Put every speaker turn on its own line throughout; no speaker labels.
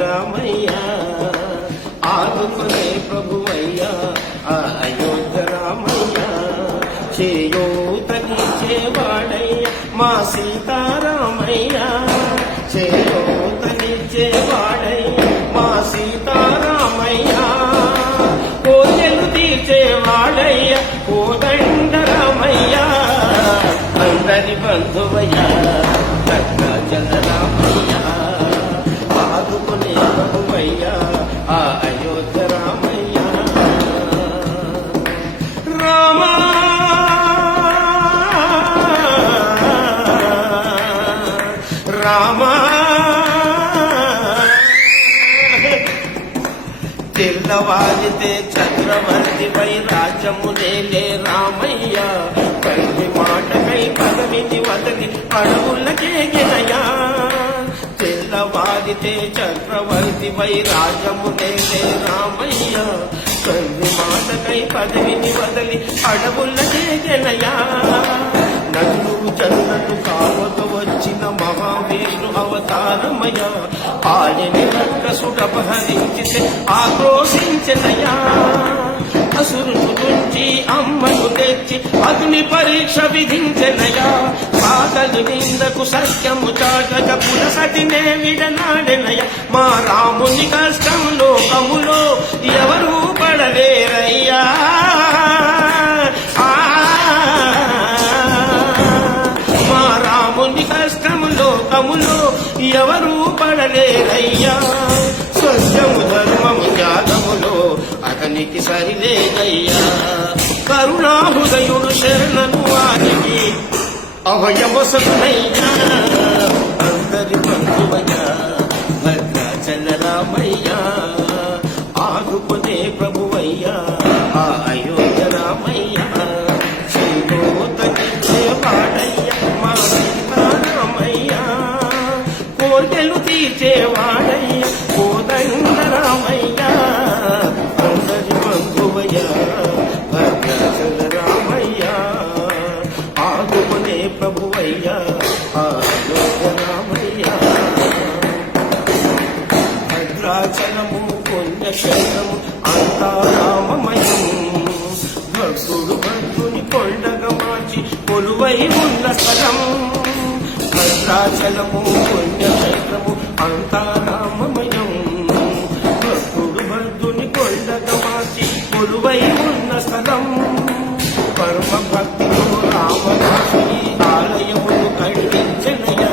రామయ్యా ఆదుకునే ప్రభువయ్యా అయోధ్య రామయ్యా చేయూతనిచ్చేవాడయ్యా మా సీతారామయ్యా చేయూతనిచ్చేవాడయ్యా మా సీతారామయ్యా. కోజలు తీర్చేవాడయ్యా కోదండరామయ్యా. అందరి బంధువయ్యా రామా. తెల్లవారితే చక్రవర్తిపై రాజ్యములేలే రామయ్య. పల్లి మాటకై పదవిని వదలి అడవులకే గినయా తెల్లవారితే చక్రవర్తిపై రాజ్యములేలే రామయ్య. పల్లి మాటకై పదవిని వదలి అడవులకే గినయా మహావీరు అవతారమయ ఆయని రక్కసుడపహరించితే ఆక్రోశించనయా అసురును గుంచి అమ్మను తెచ్చి అగ్ని పరీక్ష విధించనయా సాగలు నిందకు సత్యము చాటక పులసతినే విడనాడెనయ మా రాముని కష్టం లోకములో ఎవరూ పడలేరయ్యా. పడలేరయ్యా సత్యము ధర్మము త్యాగములో అతనికి సరిలేదయ్యా. కరుణాహృదయుడు శరణను వారికి అవయవసనయ్యా అందరి బంధువయ్యా భద్రాచల రామయ్యా. ఆదుకునే ప్రభువయ్యా. ఆ అయోధ్య కోర్కెలు తీర్చేవాడై కోదండరామయ్యా అందరి బంధువయ్యా భద్రాచల రామయ్యా. ఆదుకునే ప్రభువయ్యా ఆ భద్రాచలము పుణ్యక్షేత్రము అంతా రామమయం భక్తుడు భక్తుని కొండగా మార్చి కొలువై ఉన్న స్థలం భద్రాచలము పుణ్య అంతా రామమయం భక్తుడు భక్తుని కొండగా మార్చి కొలువై ఉన్న స్థలం. పరమ భక్తితో రామదాసి ఈ ఆలయమును కట్టించనయ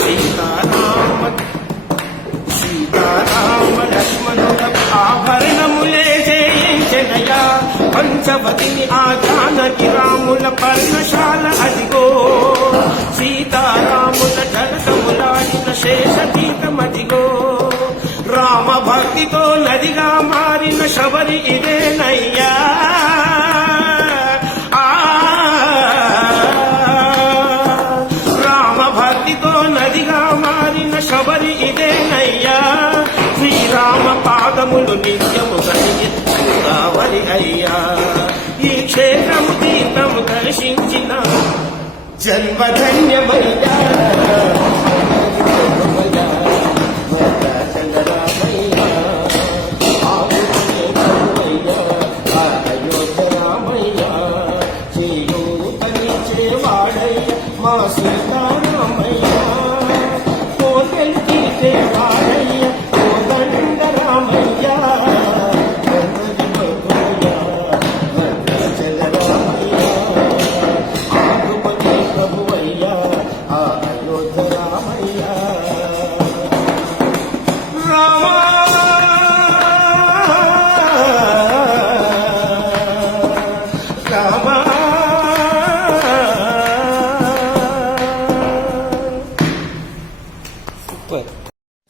సీతారామ సీతారామ లక్ష్మణుల ఆభరణములే చేయించనయ పంచవతిని ఆ జానకి రాముల పర్ణశాల గదిగా మారిన శబరి ఇదేనయ్యా. ఆ నదిగా మారిన శబరి ఇదేనయ్యా. శ్రీరామ పాదములు నిత్యము కలిగి గోదావరి అయ్యా. ఈ క్షేత్రము తీర్థము దర్శించిన జన్మధన్యమయ్యా. మా సీతారామయ్య కోటలు తీసేవాడయ్య కోదండ రామయ్య అందరి బంధువయ్య, భద్రాచల రామయ్య ఆదుపతి ప్రభువయ్య ఆ అయోధ్య రామయ్య రామా రామా